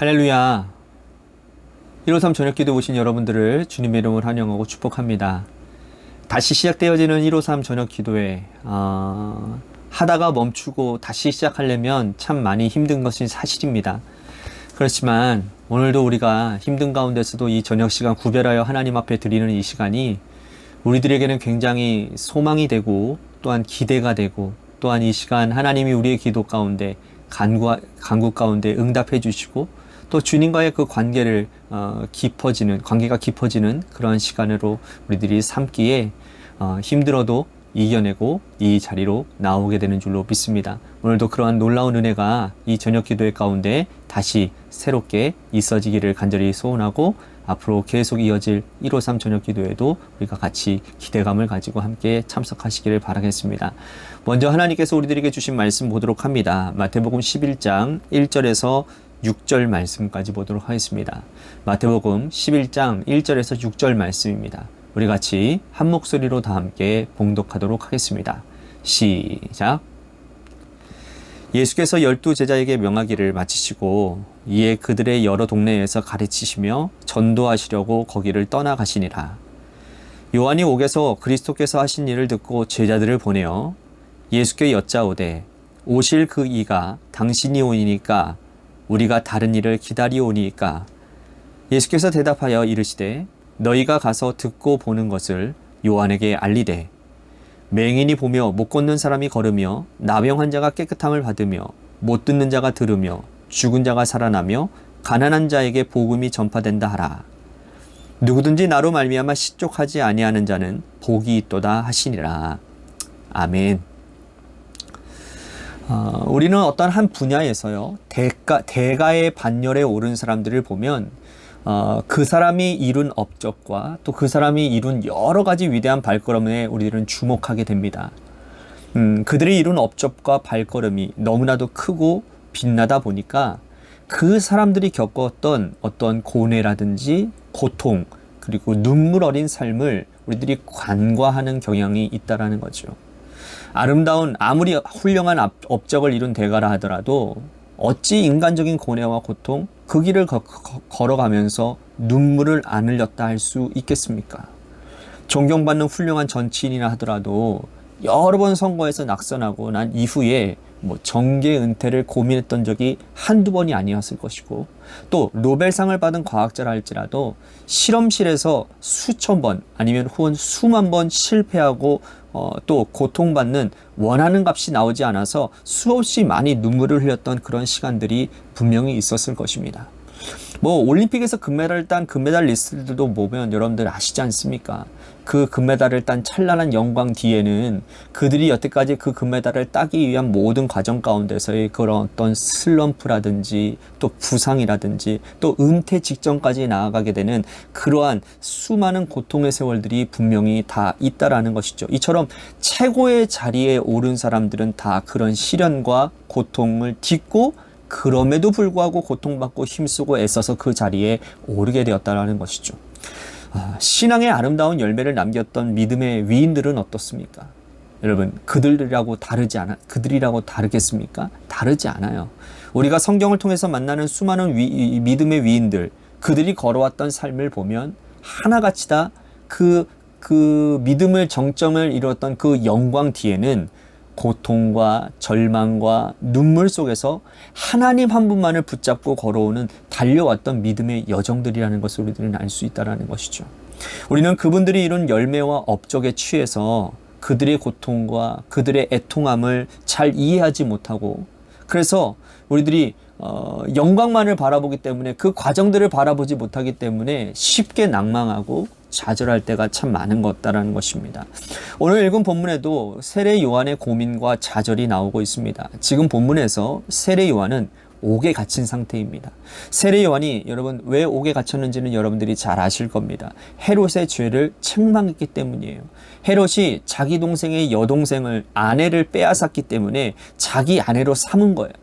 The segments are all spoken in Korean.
할렐루야. 153 저녁기도 오신 여러분들을 주님의 이름으로 환영하고 축복합니다. 다시 시작되어지는 153 저녁기도회 하다가 멈추고 다시 시작하려면 참 많이 힘든 것이 사실입니다. 그렇지만 오늘도 우리가 힘든 가운데서도 이 저녁 시간 구별하여 하나님 앞에 드리는 이 시간이 우리들에게는 굉장히 소망이 되고 또한 기대가 되고 또한 이 시간 하나님이 우리의 기도 가운데 간구 가운데 응답해 주시고 또 주님과의 그 관계가 깊어지는 그런 시간으로 우리들이 삼기에 힘들어도 이겨내고 이 자리로 나오게 되는 줄로 믿습니다. 오늘도 그러한 놀라운 은혜가 이 저녁 기도회 가운데 다시 새롭게 있어지기를 간절히 소원하고 앞으로 계속 이어질 153 저녁 기도회도 우리가 같이 기대감을 가지고 함께 참석하시기를 바라겠습니다. 먼저 하나님께서 우리들에게 주신 말씀 보도록 합니다. 마태복음 11장 1절에서 6절 말씀까지 보도록 하겠습니다. 마태복음 11장 1절에서 6절 말씀입니다. 우리 같이 한 목소리로 다 함께 봉독하도록 하겠습니다. 시작. 예수께서 12 제자에게 명하기를 마치시고 이에 그들의 여러 동네에서 가르치시며 전도하시려고 거기를 떠나가시니라. 요한이 옥에서 그리스도께서 하신 일을 듣고 제자들을 보내어 예수께 여짜오되 오실 그 이가 당신이 오니까 우리가 다른 일을 기다리오니까. 예수께서 대답하여 이르시되 너희가 가서 듣고 보는 것을 요한에게 알리되 맹인이 보며 못 걷는 사람이 걸으며 나병 환자가 깨끗함을 받으며 못 듣는 자가 들으며 죽은 자가 살아나며 가난한 자에게 복음이 전파된다 하라. 누구든지 나로 말미암아 실족하지 아니하는 자는 복이 있도다 하시니라. 아멘. 우리는 어떤 한 분야에서요, 대가의 반열에 오른 사람들을 보면 그 사람이 이룬 업적과 또 그 사람이 이룬 여러 가지 위대한 발걸음에 우리들은 주목하게 됩니다. 그들이 이룬 업적과 발걸음이 너무나도 크고 빛나다 보니까 그 사람들이 겪었던 어떤 고뇌라든지 고통 그리고 눈물 어린 삶을 우리들이 관과하는 경향이 있다라는 거죠. 아무리 훌륭한 업적을 이룬 대가라 하더라도 어찌 인간적인 고뇌와 고통, 그 길을 걸어가면서 눈물을 안 흘렸다 할 수 있겠습니까? 존경받는 훌륭한 정치인이나 하더라도 여러 번 선거에서 낙선하고 난 이후에 정계 은퇴를 고민했던 적이 한두 번이 아니었을 것이고 또 노벨상을 받은 과학자라 할지라도 실험실에서 수천 번 아니면 혹은 수만 번 실패하고 또 고통받는 원하는 값이 나오지 않아서 수없이 많이 눈물을 흘렸던 그런 시간들이 분명히 있었을 것입니다. 올림픽에서 금메달을 딴 금메달리스트들도 보면 여러분들 아시지 않습니까? 그 금메달을 딴 찬란한 영광 뒤에는 그들이 여태까지 그 금메달을 따기 위한 모든 과정 가운데서의 그런 어떤 슬럼프라든지 또 부상이라든지 또 은퇴 직전까지 나아가게 되는 그러한 수많은 고통의 세월들이 분명히 다 있다라는 것이죠. 이처럼 최고의 자리에 오른 사람들은 다 그런 시련과 고통을 딛고 그럼에도 불구하고 고통받고 힘쓰고 애써서 그 자리에 오르게 되었다라는 것이죠. 신앙의 아름다운 열매를 남겼던 믿음의 위인들은 어떻습니까? 여러분, 그들이라고 다르겠습니까? 다르지 않아요. 우리가 성경을 통해서 만나는 수많은 믿음의 위인들, 그들이 걸어왔던 삶을 보면 하나같이 다 그 믿음을 정점을 이루었던 그 영광 뒤에는 고통과 절망과 눈물 속에서 하나님 한 분만을 붙잡고 걸어오는 달려왔던 믿음의 여정들이라는 것을 우리들은 알 수 있다는 것이죠. 우리는 그분들이 이룬 열매와 업적에 취해서 그들의 고통과 그들의 애통함을 잘 이해하지 못하고 그래서 우리들이 영광만을 바라보기 때문에 그 과정들을 바라보지 못하기 때문에 쉽게 낭망하고 좌절할 때가 참 많은 것 같다는 것입니다. 오늘 읽은 본문에도 세례 요한의 고민과 좌절이 나오고 있습니다. 지금 본문에서 세례 요한은 옥에 갇힌 상태입니다. 세례 요한이 여러분 왜 옥에 갇혔는지는 여러분들이 잘 아실 겁니다. 헤롯의 죄를 책망했기 때문이에요. 헤롯이 자기 동생의 여동생을 아내를 빼앗았기 때문에 자기 아내로 삼은 거예요.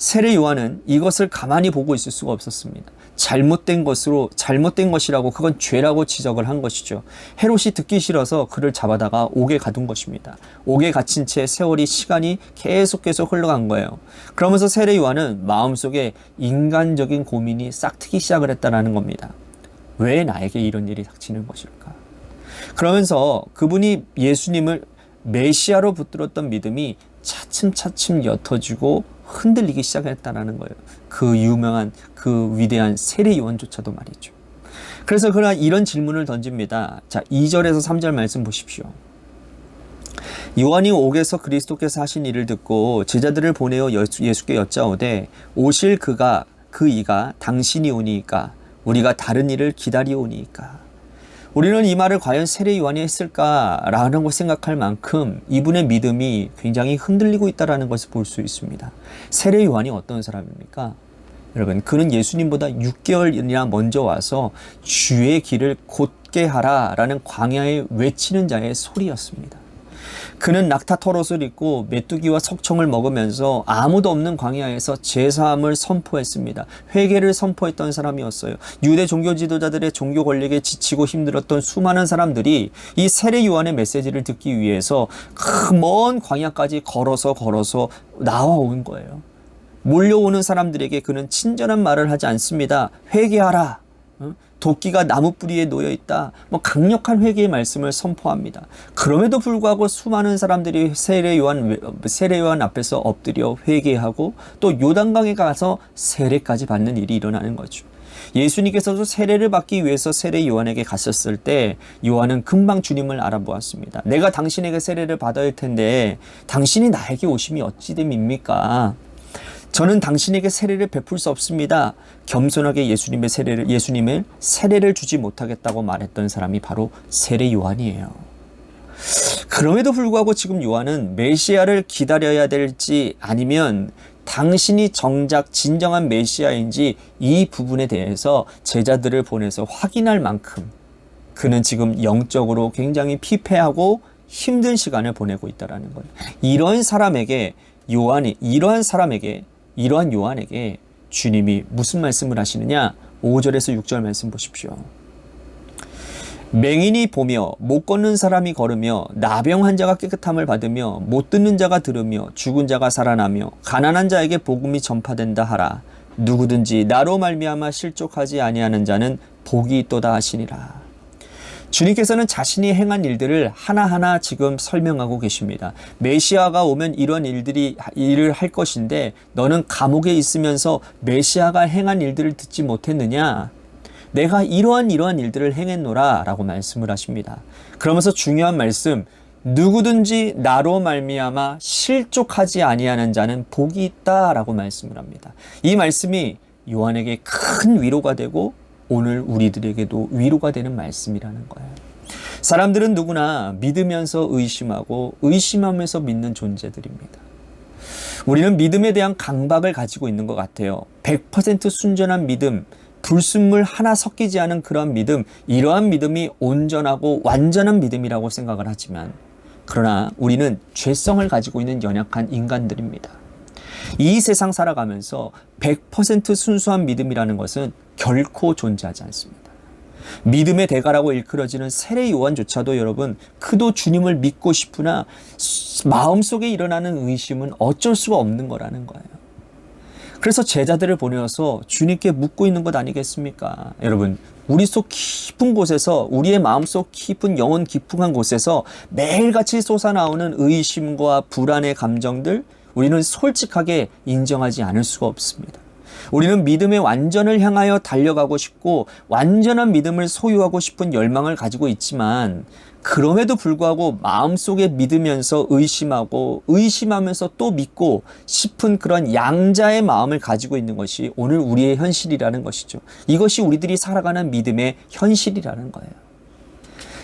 세례 요한은 이것을 가만히 보고 있을 수가 없었습니다. 잘못된 것이라고, 그건 죄라고 지적을 한 것이죠. 헤롯이 듣기 싫어서 그를 잡아다가 옥에 가둔 것입니다. 옥에 갇힌 채 시간이 계속 흘러간 거예요. 그러면서 세례 요한은 마음속에 인간적인 고민이 싹트기 시작을 했다는 겁니다. 왜 나에게 이런 일이 닥치는 것일까? 그러면서 그분이 예수님을 메시아로 붙들었던 믿음이 차츰차츰 옅어지고 흔들리기 시작했다는 거예요. 그 유명한, 그 위대한 세례 요한조차도 말이죠. 그래서 그러나 이런 질문을 던집니다. 자, 2절에서 3절 말씀 보십시오. 요한이 옥에서 그리스도께서 하신 일을 듣고 제자들을 보내어 예수께 여짜오되 오실 이가 당신이 오니이까 우리가 다른 일을 기다리오니이까. 우리는 이 말을 과연 세례 요한이 했을까라는 걸 생각할 만큼 이분의 믿음이 굉장히 흔들리고 있다는 것을 볼 수 있습니다. 세례 요한이 어떤 사람입니까? 여러분, 그는 예수님보다 6개월이나 먼저 와서 주의 길을 곧게 하라라는 광야에 외치는 자의 소리였습니다. 그는 낙타 털옷을 입고 메뚜기와 석청을 먹으면서 아무도 없는 광야에서 제사함을 선포했습니다. 회개를 선포했던 사람이었어요. 유대 종교 지도자들의 종교 권력에 지치고 힘들었던 수많은 사람들이 이 세례 요한의 메시지를 듣기 위해서 그 먼 광야까지 걸어서 나와온 거예요. 몰려오는 사람들에게 그는 친절한 말을 하지 않습니다. 회개하라. 도끼가 나무 뿌리에 놓여 있다. 강력한 회개의 말씀을 선포합니다. 그럼에도 불구하고 수많은 사람들이 세례 요한 앞에서 엎드려 회개하고 또 요단강에 가서 세례까지 받는 일이 일어나는 거죠. 예수님께서도 세례를 받기 위해서 세례 요한에게 갔었을 때 요한은 금방 주님을 알아보았습니다. 내가 당신에게 세례를 받아야 할 텐데 당신이 나에게 오심이 어찌 됨입니까? 저는 당신에게 세례를 베풀 수 없습니다. 겸손하게 예수님의 세례를 주지 못하겠다고 말했던 사람이 바로 세례 요한이에요. 그럼에도 불구하고 지금 요한은 메시아를 기다려야 될지 아니면 당신이 정작 진정한 메시아인지 이 부분에 대해서 제자들을 보내서 확인할 만큼 그는 지금 영적으로 굉장히 피폐하고 힘든 시간을 보내고 있다는 거예요. 이러한 요한에게 주님이 무슨 말씀을 하시느냐? 5절에서 6절 말씀 보십시오. 맹인이 보며 못 걷는 사람이 걸으며 나병 환자가 깨끗함을 받으며 못 듣는 자가 들으며 죽은 자가 살아나며 가난한 자에게 복음이 전파된다 하라. 누구든지 나로 말미암아 실족하지 아니하는 자는 복이 있도다 하시니라. 주님께서는 자신이 행한 일들을 하나하나 지금 설명하고 계십니다. 메시아가 오면 이런 일을 할 것인데 너는 감옥에 있으면서 메시아가 행한 일들을 듣지 못했느냐? 내가 이러한 일들을 행했노라 라고 말씀을 하십니다. 그러면서 중요한 말씀, 누구든지 나로 말미암아 실족하지 아니하는 자는 복이 있다 라고 말씀을 합니다. 이 말씀이 요한에게 큰 위로가 되고 오늘 우리들에게도 위로가 되는 말씀이라는 거예요. 사람들은 누구나 믿으면서 의심하고 의심하면서 믿는 존재들입니다. 우리는 믿음에 대한 강박을 가지고 있는 것 같아요. 100% 순전한 믿음, 불순물 하나 섞이지 않은 그러한 믿음, 이러한 믿음이 온전하고 완전한 믿음이라고 생각을 하지만 그러나 우리는 죄성을 가지고 있는 연약한 인간들입니다. 이 세상 살아가면서 100% 순수한 믿음이라는 것은 결코 존재하지 않습니다. 믿음의 대가라고 일컬어지는 세례 요한조차도 여러분 그도 주님을 믿고 싶으나 마음속에 일어나는 의심은 어쩔 수가 없는 거라는 거예요. 그래서 제자들을 보내어서 주님께 묻고 있는 것 아니겠습니까? 여러분, 우리 속 깊은 곳에서, 우리의 마음속 깊은 영혼 깊은 곳에서 매일같이 솟아나오는 의심과 불안의 감정들, 우리는 솔직하게 인정하지 않을 수가 없습니다. 우리는 믿음의 완전을 향하여 달려가고 싶고 완전한 믿음을 소유하고 싶은 열망을 가지고 있지만 그럼에도 불구하고 마음속에 믿으면서 의심하고 의심하면서 또 믿고 싶은 그런 양자의 마음을 가지고 있는 것이 오늘 우리의 현실이라는 것이죠. 이것이 우리들이 살아가는 믿음의 현실이라는 거예요.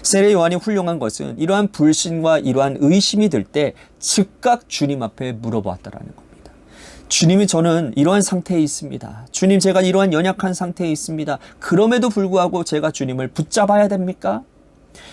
세례 요한이 훌륭한 것은 이러한 불신과 이러한 의심이 들 때 즉각 주님 앞에 물어보았다라는 겁니다. 주님이 저는 이러한 상태에 있습니다. 주님, 제가 이러한 연약한 상태에 있습니다. 그럼에도 불구하고 제가 주님을 붙잡아야 됩니까?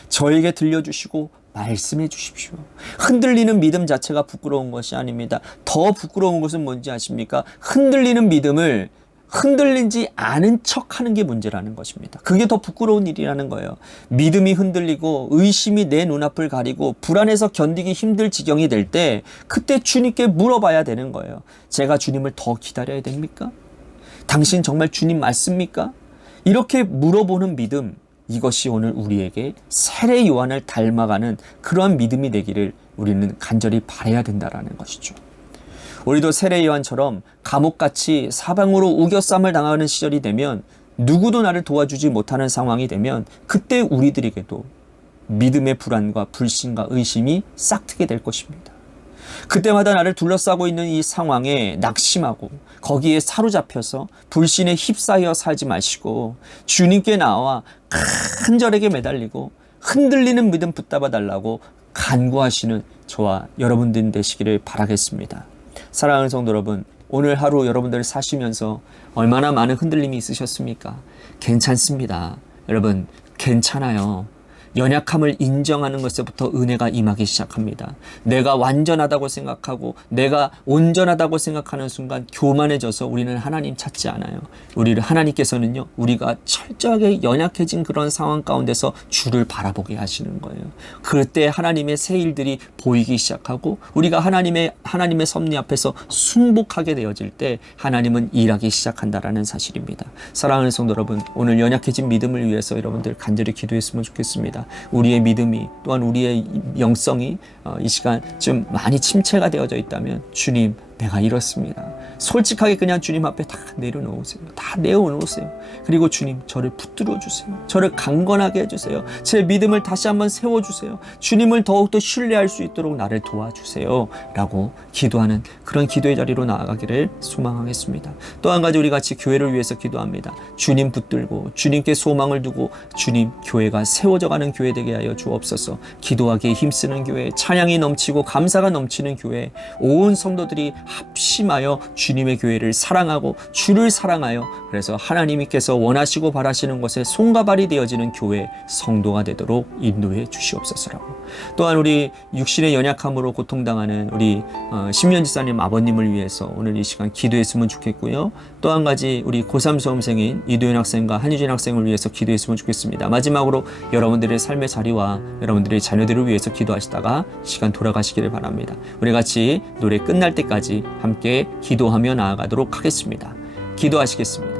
저에게 들려주시고 말씀해 주십시오. 흔들리는 믿음 자체가 부끄러운 것이 아닙니다. 더 부끄러운 것은 뭔지 아십니까? 흔들리는 믿음을 흔들리지 않은 척하는 게 문제라는 것입니다. 그게 더 부끄러운 일이라는 거예요. 믿음이 흔들리고 의심이 내 눈앞을 가리고 불안해서 견디기 힘들 지경이 될 때 그때 주님께 물어봐야 되는 거예요. 제가 주님을 더 기다려야 됩니까? 당신 정말 주님 맞습니까? 이렇게 물어보는 믿음, 이것이 오늘 우리에게 세례 요한을 닮아가는 그러한 믿음이 되기를 우리는 간절히 바라야 된다라는 것이죠. 우리도 세례 요한처럼 감옥같이 사방으로 우겨쌈을 당하는 시절이 되면, 누구도 나를 도와주지 못하는 상황이 되면 그때 우리들에게도 믿음의 불안과 불신과 의심이 싹트게 될 것입니다. 그때마다 나를 둘러싸고 있는 이 상황에 낙심하고 거기에 사로잡혀서 불신에 휩싸여 살지 마시고 주님께 나와 간절하게 매달리고 흔들리는 믿음 붙잡아 달라고 간구하시는 저와 여러분들 되시기를 바라겠습니다. 사랑하는 성도 여러분, 오늘 하루 여러분들 사시면서 얼마나 많은 흔들림이 있으셨습니까? 괜찮습니다. 여러분, 괜찮아요. 연약함을 인정하는 것에부터 은혜가 임하기 시작합니다. 내가 완전하다고 생각하고 내가 온전하다고 생각하는 순간 교만해져서 우리는 하나님 찾지 않아요. 우리를 하나님께서는요, 우리가 철저하게 연약해진 그런 상황 가운데서 주를 바라보게 하시는 거예요. 그때 하나님의 새 일들이 보이기 시작하고 우리가 하나님의 섭리 앞에서 순복하게 되어질 때 하나님은 일하기 시작한다라는 사실입니다. 사랑하는 성도 여러분, 오늘 연약해진 믿음을 위해서 여러분들 간절히 기도했으면 좋겠습니다. 우리의 믿음이, 또한 우리의 영성이 이 시간 좀 많이 침체가 되어져 있다면, 주님, 내가 이렇습니다. 솔직하게 그냥 주님 앞에 다 내려놓으세요. 다 내어놓으세요. 그리고 주님, 저를 붙들어 주세요. 저를 강건하게 해주세요. 제 믿음을 다시 한번 세워주세요. 주님을 더욱더 신뢰할 수 있도록 나를 도와주세요. 라고 기도하는 그런 기도의 자리로 나아가기를 소망하겠습니다. 또 한 가지 우리 같이 교회를 위해서 기도합니다. 주님 붙들고 주님께 소망을 두고 주님, 교회가 세워져가는 교회 되게 하여 주옵소서. 기도하기에 힘쓰는 교회, 찬양이 넘치고 감사가 넘치는 교회, 온 성도들이 합심하여 주님의 교회를 사랑하고 주를 사랑하여, 그래서 하나님께서 원하시고 바라시는 것에 손과 발이 되어지는 교회 성도가 되도록 인도해 주시옵소서라고. 또한 우리 육신의 연약함으로 고통당하는 우리 심연 지사님 아버님을 위해서 오늘 이 시간 기도했으면 좋겠고요. 또 한 가지 우리 고3 수험생인 이도현 학생과 한유진 학생을 위해서 기도했으면 좋겠습니다. 마지막으로 여러분들의 삶의 자리와 여러분들의 자녀들을 위해서 기도하시다가 시간 돌아가시기를 바랍니다. 우리 같이 노래 끝날 때까지 함께 기도하며 나아가도록 하겠습니다. 기도하시겠습니다.